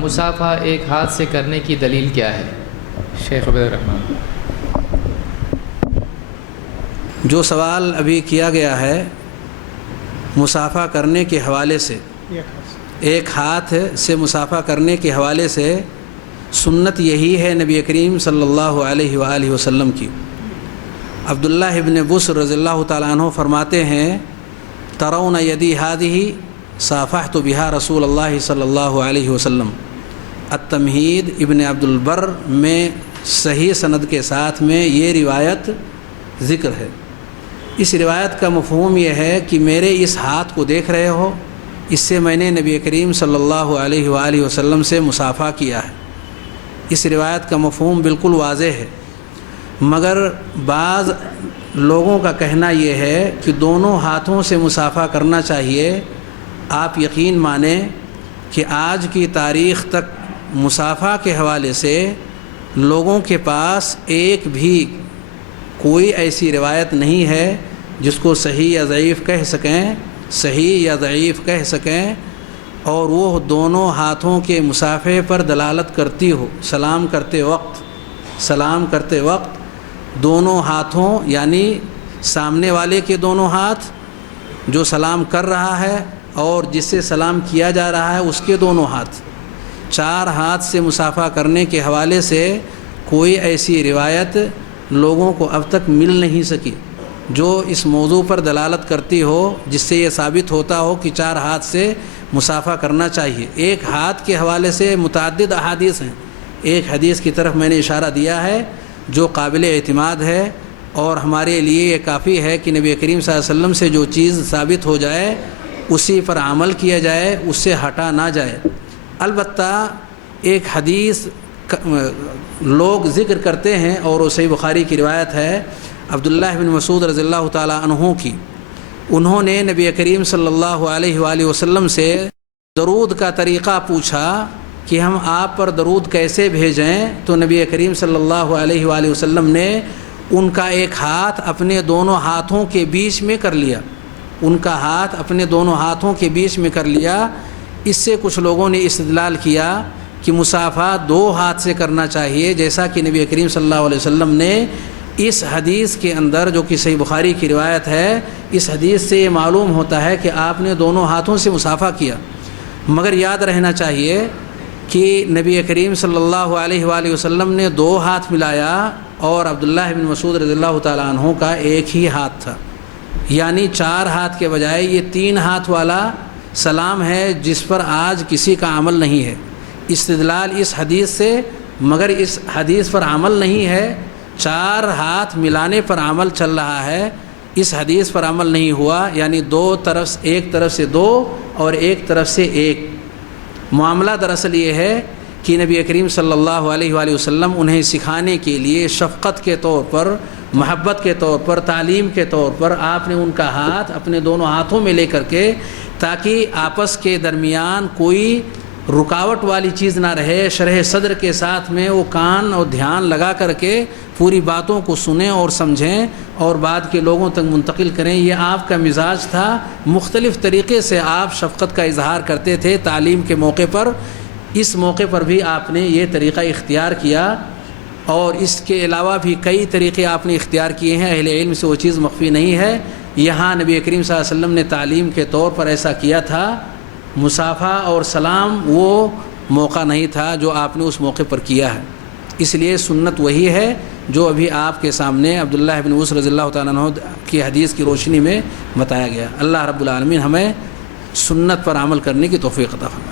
مصافحہ ایک ہاتھ سے کرنے کی دلیل کیا ہے؟ شیخ عبید الرحمن۔ جو سوال ابھی کیا گیا ہے مصافحہ کرنے کے حوالے سے، ایک ہاتھ سے مصافحہ کرنے کے حوالے سے، سنت یہی ہے نبی کریم صلی اللہ علیہ وآلہ وسلم کی۔ عبداللہ ابن بصر رضی اللہ تعالیٰ عنہ فرماتے ہیں ترون یدی ہذہ صافحت بہا رسول اللہ صلی اللہ علیہ وسلم۔ التمہید ابن عبد البر میں صحیح سند کے ساتھ میں یہ روایت ذکر ہے۔ اس روایت کا مفہوم یہ ہے کہ میرے اس ہاتھ کو دیکھ رہے ہو، اس سے میں نے نبی کریم صلی اللہ علیہ وآلہ وسلم سے مصافحہ کیا ہے۔ اس روایت کا مفہوم بالکل واضح ہے، مگر بعض لوگوں کا کہنا یہ ہے کہ دونوں ہاتھوں سے مصافحہ کرنا چاہیے۔ آپ یقین مانیں کہ آج کی تاریخ تک مصافحہ کے حوالے سے لوگوں کے پاس ایک بھی کوئی ایسی روایت نہیں ہے جس کو صحیح یا ضعیف کہہ سکیں، صحیح یا ضعیف کہہ سکیں، اور وہ دونوں ہاتھوں کے مصافحے پر دلالت کرتی ہو۔ سلام کرتے وقت دونوں ہاتھوں، یعنی سامنے والے کے دونوں ہاتھ جو سلام کر رہا ہے اور جس سے سلام کیا جا رہا ہے اس کے دونوں ہاتھ، چار ہاتھ سے مصافحہ کرنے کے حوالے سے کوئی ایسی روایت لوگوں کو اب تک مل نہیں سکی جو اس موضوع پر دلالت کرتی ہو، جس سے یہ ثابت ہوتا ہو کہ چار ہاتھ سے مصافحہ کرنا چاہیے۔ ایک ہاتھ کے حوالے سے متعدد احادیث ہیں۔ ایک حدیث کی طرف میں نے اشارہ دیا ہے جو قابل اعتماد ہے، اور ہمارے لیے یہ کافی ہے کہ نبی کریم صلی اللہ علیہ وسلم سے جو چیز ثابت ہو جائے اسی پر عمل کیا جائے، اس سے ہٹا نہ جائے۔ البتہ ایک حدیث لوگ ذکر کرتے ہیں اور وہ صحیح بخاری کی روایت ہے عبداللہ بن مسعود رضی اللہ تعالیٰ عنہ کی۔ انہوں نے نبی کریم صلی اللہ علیہ وآلہ وسلم سے درود کا طریقہ پوچھا کہ ہم آپ پر درود کیسے بھیجیں، تو نبی کریم صلی اللہ علیہ وآلہ وسلم نے ان کا ایک ہاتھ اپنے دونوں ہاتھوں کے بیچ میں کر لیا، ان کا ہاتھ اپنے دونوں ہاتھوں کے بیچ میں کر لیا۔ اس سے کچھ لوگوں نے استدلال کیا کہ مصافحہ دو ہاتھ سے کرنا چاہیے، جیسا کہ نبی کریم صلی اللہ علیہ وسلم نے اس حدیث کے اندر، جو کہ صحیح بخاری کی روایت ہے، اس حدیث سے یہ معلوم ہوتا ہے کہ آپ نے دونوں ہاتھوں سے مصافحہ کیا۔ مگر یاد رہنا چاہیے کہ نبی کریم صلی اللہ علیہ وآلہ وسلم نے دو ہاتھ ملایا اور عبداللہ بن مسعود رضی اللہ تعالیٰ عنہ کا ایک ہی ہاتھ تھا، یعنی چار ہاتھ کے بجائے یہ تین ہاتھ والا سلام ہے جس پر آج کسی کا عمل نہیں ہے۔ استدلال اس حدیث سے، مگر اس حدیث پر عمل نہیں ہے۔ چار ہاتھ ملانے پر عمل چل رہا ہے، اس حدیث پر عمل نہیں ہوا، یعنی ایک طرف سے دو اور ایک طرف سے ایک۔ معاملہ دراصل یہ ہے کہ نبی کریم صلی اللہ علیہ وآلہ وسلم انہیں سکھانے کے لیے شفقت کے طور پر، محبت کے طور پر، تعلیم کے طور پر آپ نے ان کا ہاتھ اپنے دونوں ہاتھوں میں لے کر کے، تاکہ آپس کے درمیان کوئی رکاوٹ والی چیز نہ رہے، شرح صدر کے ساتھ میں وہ کان اور دھیان لگا کر کے پوری باتوں کو سنیں اور سمجھیں اور بعد کے لوگوں تک منتقل کریں۔ یہ آپ کا مزاج تھا۔ مختلف طریقے سے آپ شفقت کا اظہار کرتے تھے تعلیم کے موقع پر۔ اس موقع پر بھی آپ نے یہ طریقہ اختیار کیا، اور اس کے علاوہ بھی کئی طریقے آپ نے اختیار کیے ہیں، اہل علم سے وہ چیز مخفی نہیں ہے۔ یہاں نبی کریم صلی اللہ علیہ وسلم نے تعلیم کے طور پر ایسا کیا تھا۔ مصافحہ اور سلام وہ موقع نہیں تھا جو آپ نے اس موقع پر کیا ہے، اس لیے سنت وہی ہے جو ابھی آپ کے سامنے عبداللہ بن مسعود رضی اللہ تعالیٰ عنہ کی حدیث کی روشنی میں بتایا گیا۔ اللہ رب العالمین ہمیں سنت پر عمل کرنے کی توفیق عطا فرمائے۔